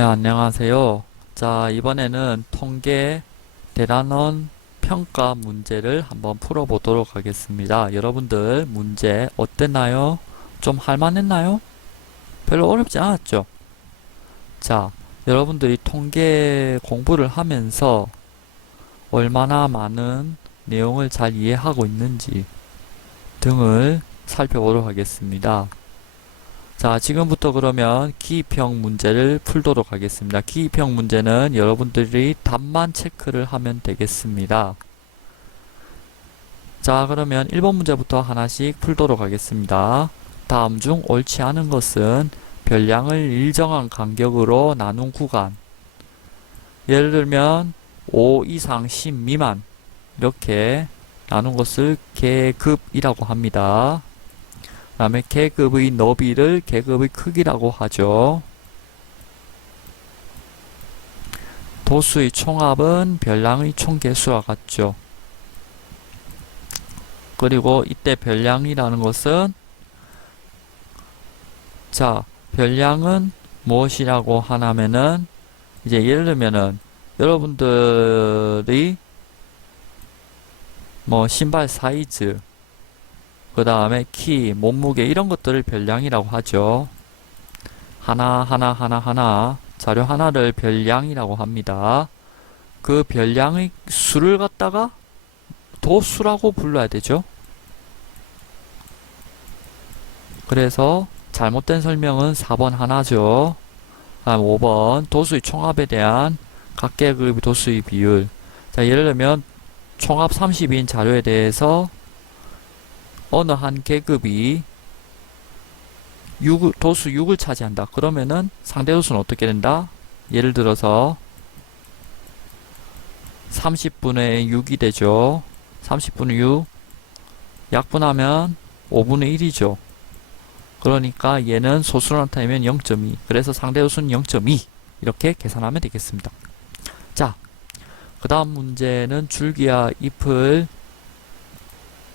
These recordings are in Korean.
네, 안녕하세요. 자, 이번에는 통계 대단원 평가 문제를 한번 풀어보도록 하겠습니다. 여러분들 문제 어땠나요? 좀 할만했나요? 별로 어렵지 않았죠? 자, 여러분들이 통계 공부를 하면서 얼마나 많은 내용을 잘 이해하고 있는지 등을 살펴보도록 하겠습니다. 자, 지금부터 그러면 기입형 문제를 풀도록 하겠습니다. 기입형 문제는 여러분들이 답만 체크를 하면 되겠습니다. 자, 그러면 1번 문제부터 하나씩 풀도록 하겠습니다. 다음 중 옳지 않은 것은 별량을 일정한 간격으로 나눈 구간. 예를 들면 5 이상 10 미만 이렇게 나눈 것을 계급이라고 합니다. 그 다음에 계급의 너비를 계급의 크기라고 하죠. 도수의 총합은 별량의 총개수와 같죠. 그리고 이때 별량이라는 것은 자, 별량은 무엇이라고 하냐면은 이제 예를 들면은 여러분들이 뭐 신발 사이즈 그 다음에 키, 몸무게 이런 것들을 별량이라고 하죠. 하나 자료 하나를 별량이라고 합니다. 그 별량의 수를 갖다가 도수라고 불러야 되죠. 그래서 잘못된 설명은 4번 하나죠. 다음 5번 도수의 총합에 대한 각 계급의 도수의 비율. 자, 예를 들면 총합 30인 자료에 대해서 어느 한 계급이 도수 6을 차지한다. 그러면은 상대 도수는 어떻게 된다? 예를 들어서 30분의 6이 되죠. 30분의 6 약분하면 5분의 1이죠. 그러니까 얘는 소수로 나타내면 0.2. 그래서 상대 도수는 0.2. 이렇게 계산하면 되겠습니다. 자, 그 다음 문제는 줄기와 잎을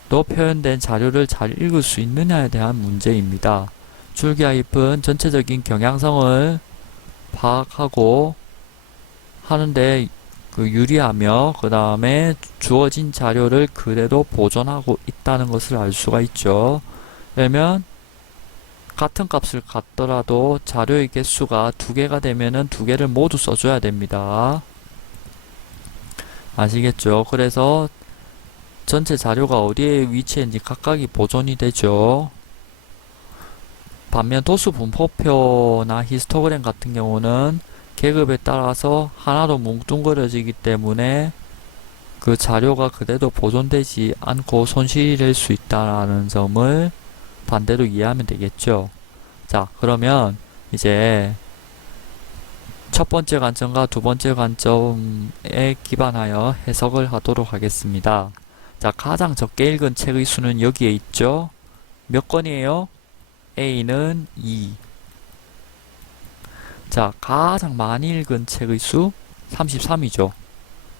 또 표현된 자료를 잘 읽을 수 있느냐에 대한 문제입니다. 줄기와 잎은 전체적인 경향성을 파악하고 하는데 유리하며 그 다음에 주어진 자료를 그대로 보존하고 있다는 것을 알 수가 있죠. 그러면 같은 값을 갖더라도 자료의 개수가 2개가 되면은 2개를 모두 써줘야 됩니다. 아시겠죠? 그래서 전체 자료가 어디에 위치했는지 각각이 보존이 되죠. 반면 도수 분포표나 히스토그램 같은 경우는 계급에 따라서 하나로 뭉뚱그려지기 때문에 그 자료가 그대로 보존되지 않고 손실이 될 수 있다는 점을 반대로 이해하면 되겠죠. 자, 그러면 이제 첫 번째 관점과 두 번째 관점에 기반하여 해석을 하도록 하겠습니다. 자, 가장 적게 읽은 책의 수는 여기에 있죠. 몇 권이에요? A는 2. 자, 가장 많이 읽은 책의 수 33이죠.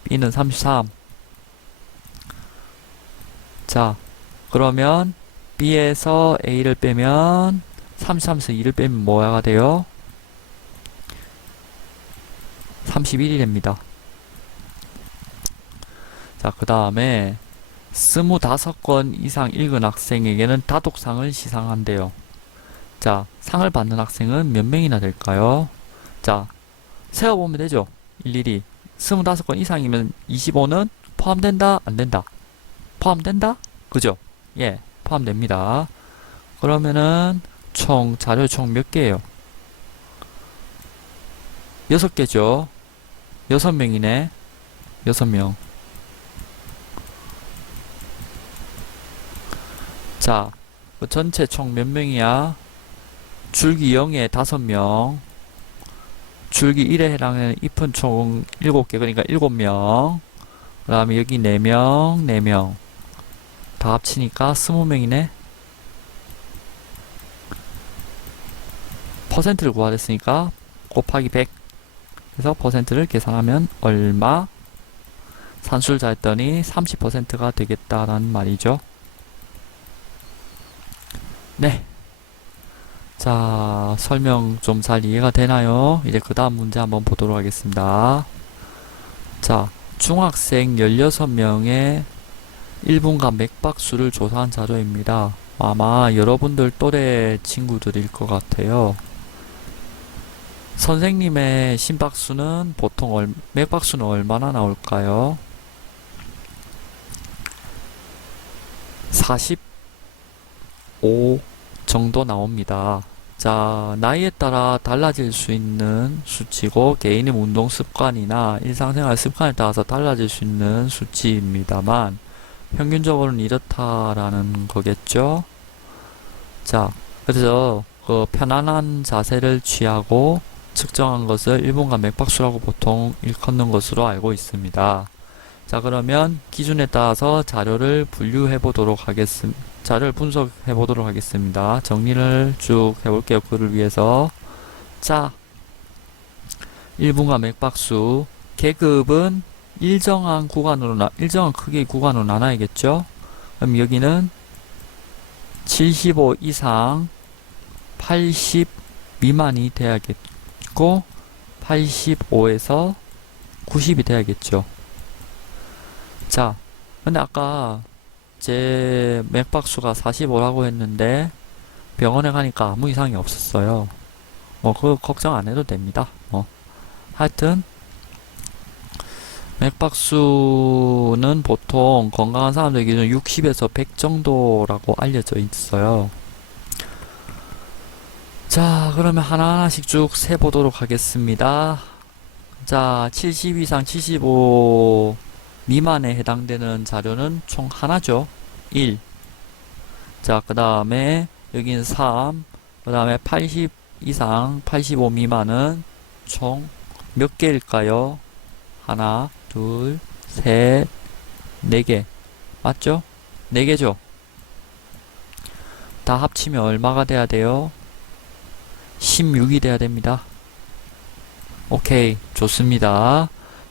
B는 33. 자, 그러면 B에서 A를 빼면 33에서 2를 빼면 뭐가 돼요? 31이 됩니다. 자, 그 다음에 25권 이상 읽은 학생에게는 다독상을 시상한대요. 자, 상을 받는 학생은 몇 명이나 될까요? 자, 세어보면 되죠. 일일이 25권 이상이면 25는 포함된다? 안 된다? 포함된다? 그죠? 예, 포함됩니다. 그러면은 자료 총 몇 개예요? 6개죠. 6명이네. 6명. 자, 전체 총 몇 명이야? 줄기 0에 5명. 줄기 1에 해당하는 잎은 총 7개, 그러니까 7명. 그 다음에 여기 4명, 4명. 다 합치니까 20명이네. 퍼센트를 구하랬으니까 곱하기 100. 그래서 퍼센트를 계산하면 얼마? 산수를 잘했더니 30%가 되겠다라는 말이죠. 네. 자, 설명 좀 잘 이해가 되나요? 이제 그 다음 문제 한번 보도록 하겠습니다. 자, 중학생 16명의 1분간 맥박수를 조사한 자료입니다. 아마 여러분들 또래 친구들일 것 같아요. 선생님의 심박수는 보통 맥박수는 얼마나 나올까요? 45 정도 나옵니다. 자, 나이에 따라 달라질 수 있는 수치고 개인의 운동 습관이나 일상생활 습관에 따라서 달라질 수 있는 수치입니다만 평균적으로는 이렇다라는 거겠죠? 자, 그래서 그 편안한 자세를 취하고 측정한 것을 1분간 맥박수라고 보통 일컫는 것으로 알고 있습니다. 자, 그러면 기준에 따라서 자료를 분석해 보도록 하겠습니다. 정리를 쭉 해볼게요. 그를 위해서. 자, 1분간 맥박수. 계급은 일정한 크기의 구간으로 나눠야겠죠? 그럼 여기는 75 이상, 80 미만이 돼야겠고, 85에서 90이 돼야겠죠. 자, 근데 아까 제 맥박수가 45라고 했는데 병원에 가니까 아무 이상이 없었어요. 그거 걱정 안 해도 됩니다. 하여튼 맥박수는 보통 건강한 사람들 기준 60에서 100 정도라고 알려져 있어요. 자, 그러면 하나하나씩 쭉 세보도록 하겠습니다. 자, 70 이상 75 미만에 해당되는 자료는 총 하나죠. 1. 자, 그 다음에 여기는 3. 그 다음에 80 이상 85 미만은 총 몇 개일까요? 하나, 둘, 셋, 4개. 맞죠? 4개죠? 다 합치면 얼마가 돼야 돼요? 16이 돼야 됩니다. 오케이, 좋습니다.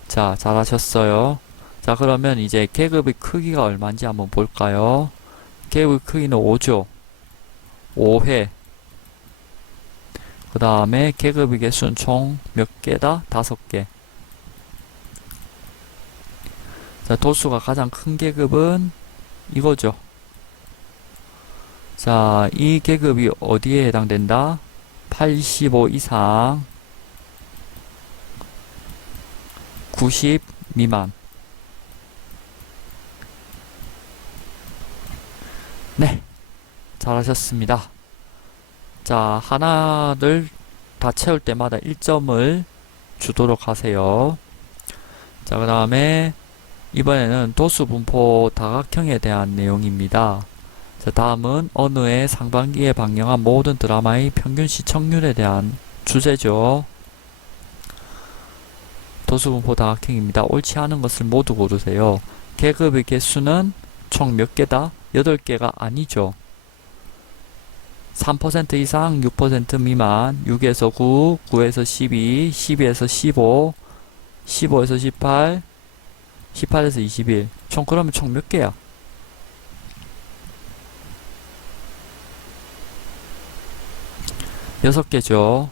자, 잘하셨어요. 자, 그러면 이제 계급의 크기가 얼마인지 한번 볼까요? 계급의 크기는 5죠. 5회. 그 다음에 계급의 개수는 총 몇 개다? 5개. 자, 도수가 가장 큰 계급은 이거죠. 자, 이 계급이 어디에 해당된다? 85 이상, 90 미만. 네, 잘하셨습니다. 자, 하나를 다 채울 때마다 1점을 주도록 하세요. 자, 그 다음에 이번에는 도수 분포 다각형에 대한 내용입니다. 자, 다음은 어느 해 상반기에 방영한 모든 드라마의 평균 시청률에 대한 주제죠. 도수 분포 다각형입니다. 옳지 않은 것을 모두 고르세요. 계급의 개수는 총 몇 개다? 8개가 아니죠. 3% 이상, 6% 미만, 6에서 9, 9에서 12, 12에서 15, 15에서 18, 18에서 21. 그러면 총 몇 개야? 6개죠.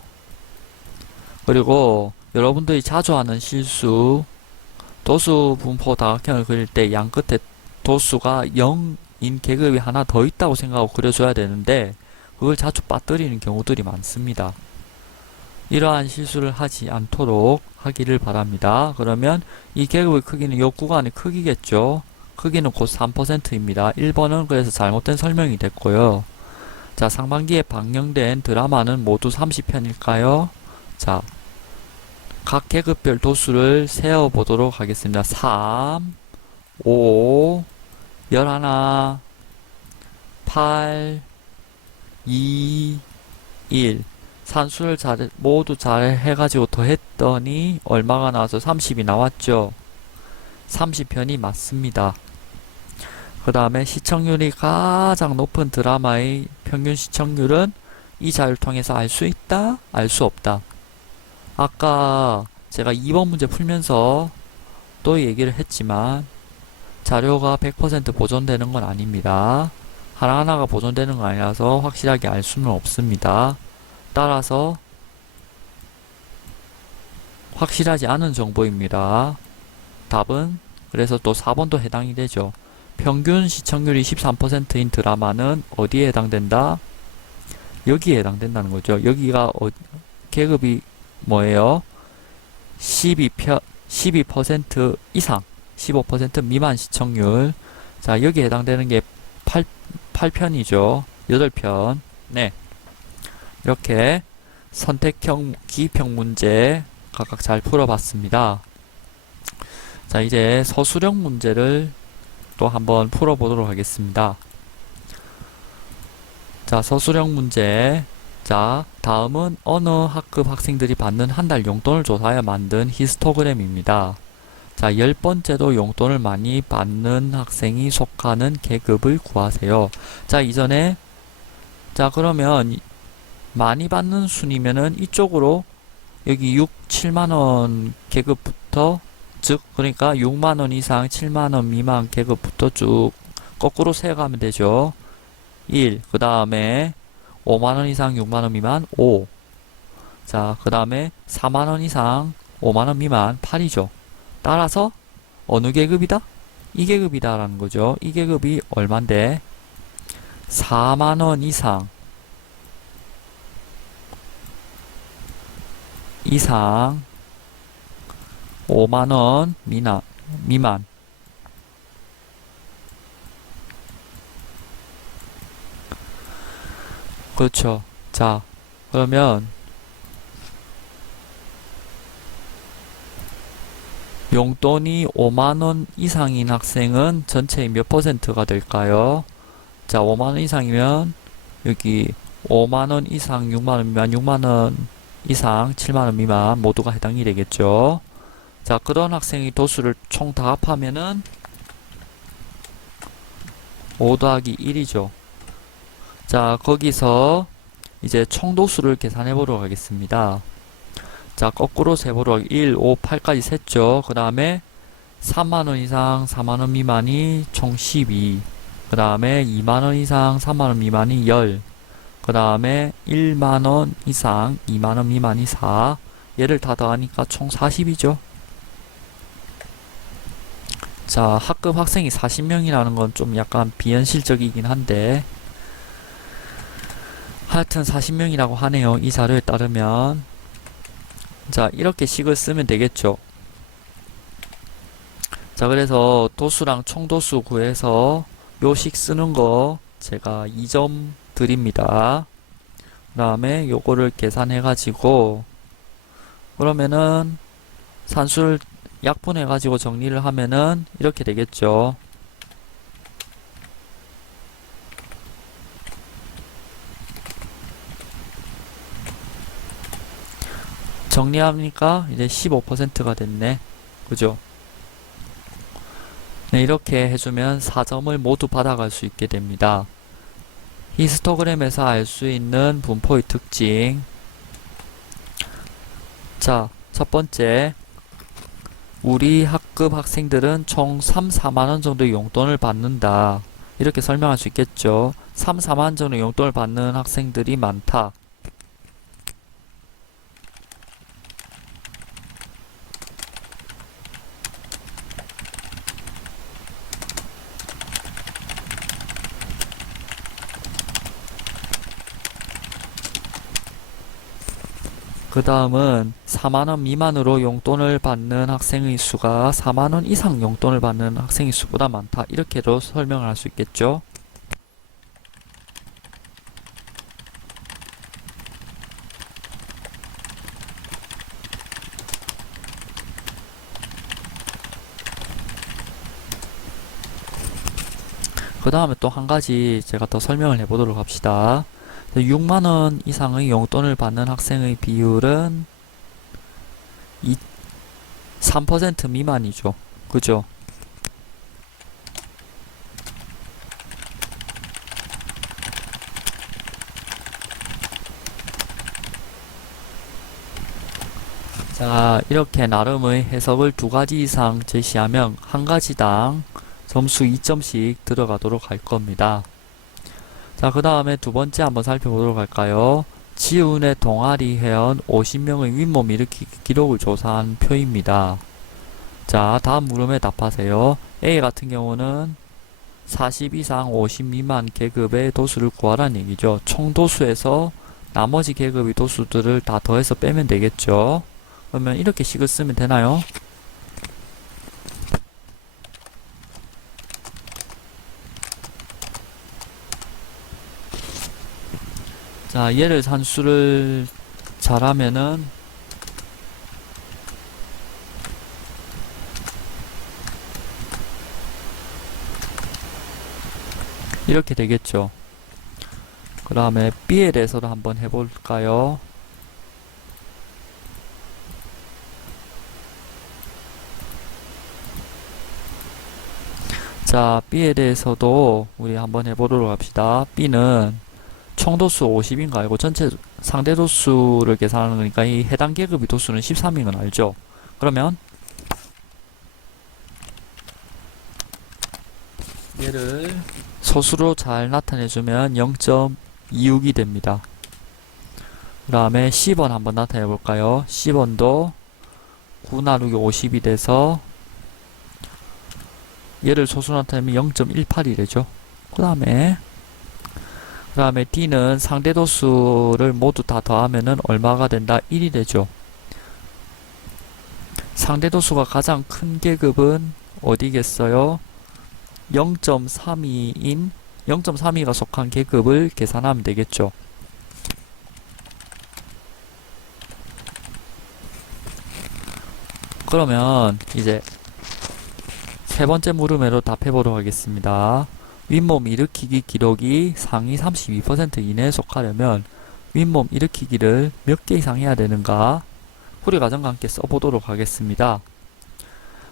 그리고 여러분들이 자주 하는 실수, 도수 분포 다각형을 그릴 때 양 끝에 도수가 0인 계급이 하나 더 있다고 생각하고 그려줘야 되는데 그걸 자주 빠뜨리는 경우들이 많습니다. 이러한 실수를 하지 않도록 하기를 바랍니다. 그러면 이 계급의 크기는 이 구간의 크기겠죠. 크기는 곧 3%입니다. 1번은 그래서 잘못된 설명이 됐고요. 자, 상반기에 방영된 드라마는 모두 30편일까요? 자, 각 계급별 도수를 세어보도록 하겠습니다. 3, 5, 11, 8, 2, 1. 산수를 모두 잘 해가지고 더했더니 얼마가 나와서 30이 나왔죠. 30편이 맞습니다. 그 다음에 시청률이 가장 높은 드라마의 평균 시청률은 이 자료를 통해서 알 수 있다? 알 수 없다. 아까 제가 2번 문제 풀면서 또 얘기를 했지만 자료가 100% 보존되는 건 아닙니다. 하나하나가 보존되는 건 아니라서 확실하게 알 수는 없습니다. 따라서 확실하지 않은 정보입니다. 답은 그래서 또 4번도 해당이 되죠. 평균 시청률이 13%인 드라마는 어디에 해당된다? 여기에 해당된다는 거죠. 여기가 계급이 뭐예요? 12% 이상, 15% 미만 시청률. 자, 여기에 해당되는 게 8편이죠. 8편. 네. 이렇게 선택형 기입형 문제 각각 잘 풀어봤습니다. 자, 이제 서술형 문제를 또 한번 풀어보도록 하겠습니다. 자, 서술형 문제. 자, 다음은 어느 학급 학생들이 받는 한 달 용돈을 조사하여 만든 히스토그램입니다. 자, 10번째도 용돈을 많이 받는 학생이 속하는 계급을 구하세요. 자, 이전에 자, 그러면 많이 받는 순이면은 이쪽으로 여기 6, 7만원 계급부터 즉 그러니까 6만원 이상 7만원 미만 계급부터 쭉 거꾸로 세어가면 되죠. 1, 그 다음에 5만원 이상 6만원 미만 5. 자, 그 다음에 4만원 이상 5만원 미만 8이죠. 따라서 어느 계급이다? 이 계급이다 라는 거죠. 이 계급이 얼만데 4만원 이상 5만원 미만. 그렇죠. 자, 그러면 용돈이 5만원 이상인 학생은 전체의 몇 퍼센트가 될까요? 자, 5만원 이상이면 여기 5만원 이상 6만원 미만, 6만원 이상 7만원 미만 모두가 해당이 되겠죠. 자, 그런 학생의 도수를 총 다 합하면은 5 더하기 1이죠. 자, 거기서 이제 총 도수를 계산해 보도록 하겠습니다. 자, 거꾸로 세보도록 1, 5, 8까지 셌죠. 그 다음에 3만원 이상 4만원 미만이 총 12. 그 다음에 2만원 이상 3만원 미만이 10. 그 다음에 1만원 이상 2만원 미만이 4. 얘를 다 더하니까 총 40이죠. 자, 학급 학생이 40명이라는 건 좀 약간 비현실적이긴 한데 하여튼 40명이라고 하네요. 이 자료에 따르면. 자, 이렇게 식을 쓰면 되겠죠. 자, 그래서 도수랑 총도수 구해서 요 식 쓰는 거 제가 2점 드립니다. 그 다음에 요거를 계산해 가지고 그러면은 산술 약분해 가지고 정리를 하면은 이렇게 되겠죠. 정리하니까 이제 15%가 됐네. 그죠? 네, 이렇게 해주면 4점을 모두 받아갈 수 있게 됩니다. 히스토그램에서 알 수 있는 분포의 특징. 자, 첫 번째. 우리 학급 학생들은 총 3, 4만원 정도 용돈을 받는다. 이렇게 설명할 수 있겠죠. 3, 4만원 정도 용돈을 받는 학생들이 많다. 그 다음은 4만원 미만으로 용돈을 받는 학생의 수가 4만원 이상 용돈을 받는 학생의 수보다 많다. 이렇게도 설명을 할 수 있겠죠. 그 다음에 또 한 가지 제가 더 설명을 해보도록 합시다. 6만원 이상의 용돈을 받는 학생의 비율은 3% 미만이죠. 그죠? 자, 이렇게 나름의 해석을 두 가지 이상 제시하면 한 가지당 점수 2점씩 들어가도록 할 겁니다. 자, 그 다음에 두 번째 한번 살펴보도록 할까요? 지훈의 동아리 회원 50명의 윗몸 일으키기 기록을 조사한 표입니다. 자, 다음 물음에 답하세요. A 같은 경우는 40 이상 50 미만 계급의 도수를 구하라는 얘기죠. 총 도수에서 나머지 계급의 도수들을 다 더해서 빼면 되겠죠. 그러면 이렇게 식을 쓰면 되나요? 자, 얘를 산수를 잘하면은 이렇게 되겠죠. 그 다음에 B에 대해서도 한번 해볼까요? 자, B에 대해서도 우리 한번 해보도록 합시다. B는 총도수 50인 거 알고 전체 상대 도수를 계산하는 거니까 이 해당 계급의 도수는 13인 건 알죠? 그러면 얘를 소수로 잘 나타내주면 0.26이 됩니다. 그 다음에 10번 한번 나타내 볼까요? 10번도 9 나누기 50이 돼서 얘를 소수로 나타내면 0.18이 되죠. 그 다음에 D는 상대 도수를 모두 다 더하면은 얼마가 된다? 1이 되죠. 상대 도수가 가장 큰 계급은 어디겠어요? 0.32인 0.32가 속한 계급을 계산하면 되겠죠. 그러면 이제 세 번째 물음에도 답해보도록 하겠습니다. 윗몸 일으키기 기록이 상위 32% 이내에 속하려면 윗몸 일으키기를 몇 개 이상 해야 되는가? 풀이 과정과 함께 써보도록 하겠습니다.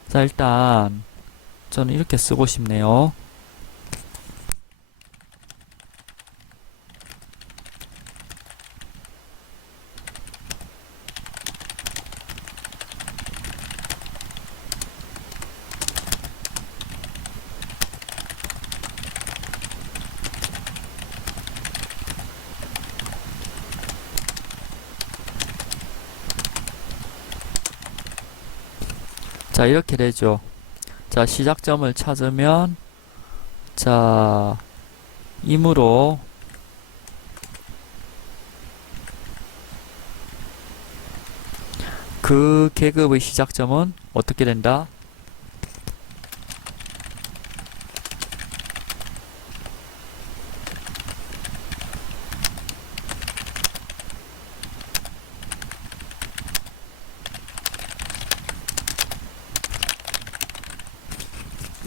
자, 일단 저는 이렇게 쓰고 싶네요. 자, 이렇게 되죠. 자, 시작점을 찾으면 자, 이므로 그 계급의 시작점은 어떻게 된다?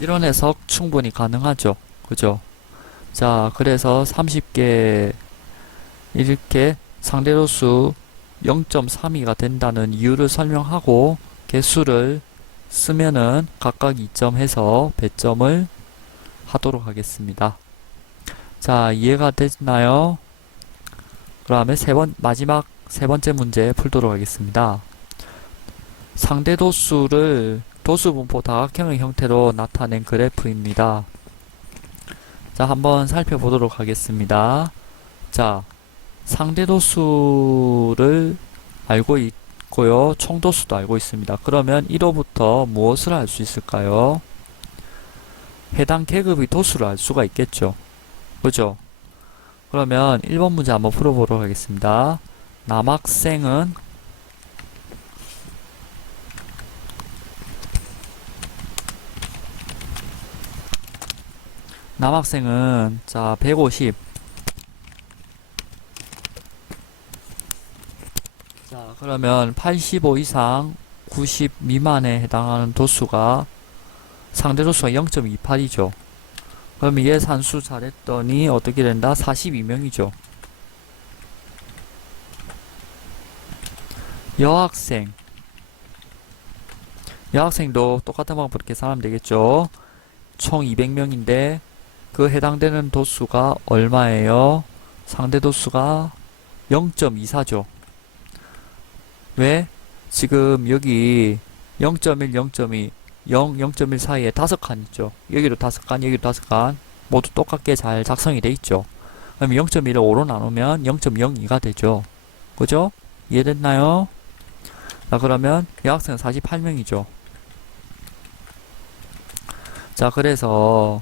이런 해석 충분히 가능하죠. 그죠? 자, 그래서 30개 이렇게 상대도수 0.32가 된다는 이유를 설명하고 개수를 쓰면은 각각 2점 해서 배점을 하도록 하겠습니다. 자, 이해가 됐나요? 그 다음에 마지막 세 번째 문제 풀도록 하겠습니다. 상대도수를 도수분포 다각형의 형태로 나타낸 그래프입니다. 자, 한번 살펴보도록 하겠습니다. 자, 상대도수를 알고 있고요. 총도수도 알고 있습니다. 그러면 1호부터 무엇을 알 수 있을까요? 해당 계급의 도수를 알 수가 있겠죠. 그죠? 그러면 1번 문제 한번 풀어보도록 하겠습니다. 남학생은 자 150. 자, 그러면 85 이상 90 미만에 해당하는 도수가 상대 도수가 0.28이죠. 그럼 얘 산수 잘했더니 어떻게 된다? 42명이죠. 여학생도 똑같은 방법으로 계산하면 되겠죠. 총 200명인데 그 해당되는 도수가 얼마예요? 상대 도수가 0.24죠. 왜? 지금 여기 0.1, 0.2, 0, 0.1 사이에 5칸 있죠. 여기도 5칸, 여기도 5칸 모두 똑같게 잘 작성이 돼 있죠. 그럼 0.1을 5로 나누면 0.02가 되죠. 그죠? 이해됐나요? 자, 그러면 여학생은 48명이죠. 자, 그래서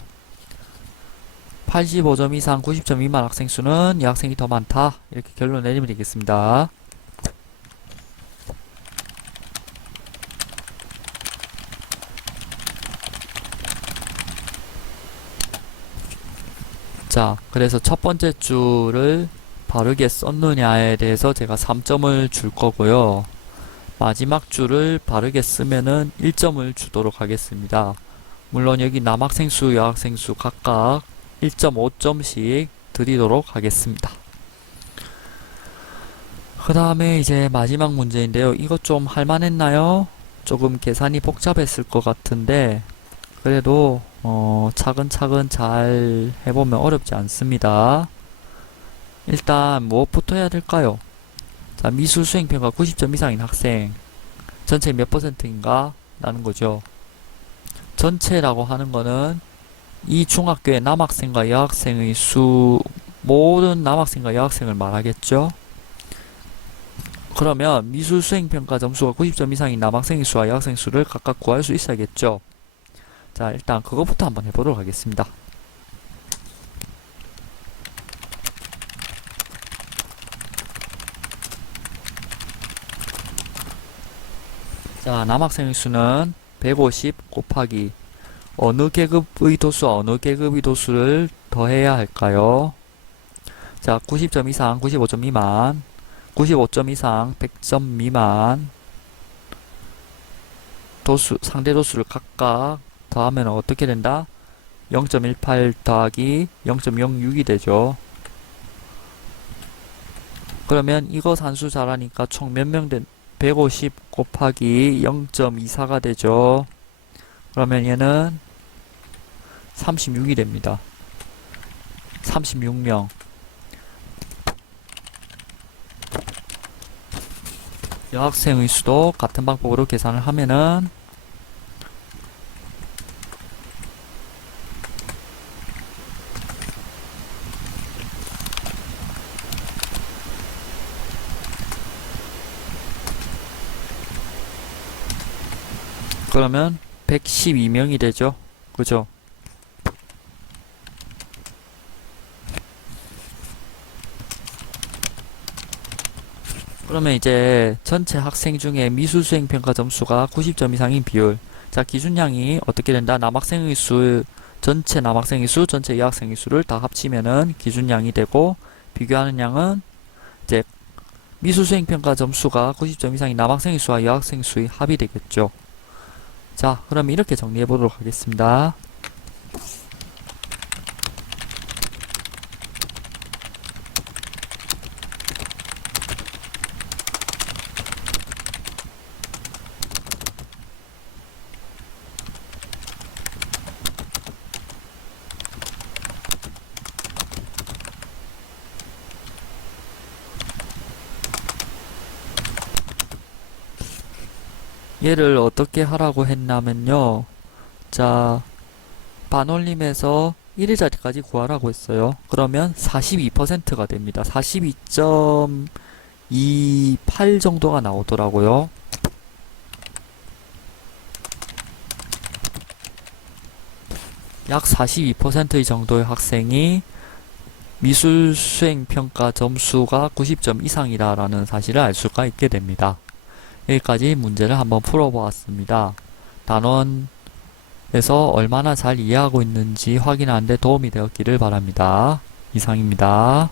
85점 이상 90점 미만 학생 수는 여학생이 더 많다. 이렇게 결론 내리면 되겠습니다. 자, 그래서 첫 번째 줄을 바르게 썼느냐에 대해서 제가 3점을 줄 거고요. 마지막 줄을 바르게 쓰면은 1점을 주도록 하겠습니다. 물론 여기 남학생 수, 여학생 수 각각 1.5점씩 드리도록 하겠습니다. 그 다음에 이제 마지막 문제인데요. 이것 좀 할만했나요? 조금 계산이 복잡했을 것 같은데 그래도 차근차근 잘 해보면 어렵지 않습니다. 일단 무엇부터 해야 될까요? 자, 미술 수행평가 90점 이상인 학생 전체 몇 %인가 라는 거죠. 전체라고 하는 거는 이 중학교의 남학생과 여학생의 수, 모든 남학생과 여학생을 말하겠죠. 그러면 미술 수행평가 점수가 90점 이상인 남학생의 수와 여학생 수를 각각 구할 수 있어야겠죠. 자, 일단 그것부터 한번 해보도록 하겠습니다. 자, 남학생의 수는 150 곱하기 어느 계급의 도수와 어느 계급의 도수를 더해야 할까요? 자, 90점 이상, 95점 미만, 95점 이상, 100점 미만 도수, 상대 도수를 각각 더하면 어떻게 된다? 0.18 더하기 0.06이 되죠. 그러면 이거 산수 잘하니까 총 몇 명 된, 150 곱하기 0.24가 되죠. 그러면 얘는 36이 됩니다. 36명. 여학생의 수도 같은 방법으로 계산을 하면은 그러면 112명이 되죠. 그죠? 그러면 이제 전체 학생 중에 미술 수행 평가 점수가 90점 이상인 비율. 자, 기준량이 어떻게 된다? 남학생의 수, 전체 남학생의 수, 전체 여학생의 수를 다 합치면은 기준량이 되고, 비교하는 양은 이제 미술 수행 평가 점수가 90점 이상인 남학생의 수와 여학생 수의 합이 되겠죠. 자, 그럼 이렇게 정리해 보도록 하겠습니다. 얘를 어떻게 하라고 했냐면요. 자, 반올림에서 1일자리까지 구하라고 했어요. 그러면 42%가 됩니다. 42.28 정도가 나오더라고요. 약 42% 정도의 학생이 미술 수행 평가 점수가 90점 이상이다라는 사실을 알 수가 있게 됩니다. 여기까지 문제를 한번 풀어보았습니다. 단원에서 얼마나 잘 이해하고 있는지 확인하는 데 도움이 되었기를 바랍니다. 이상입니다.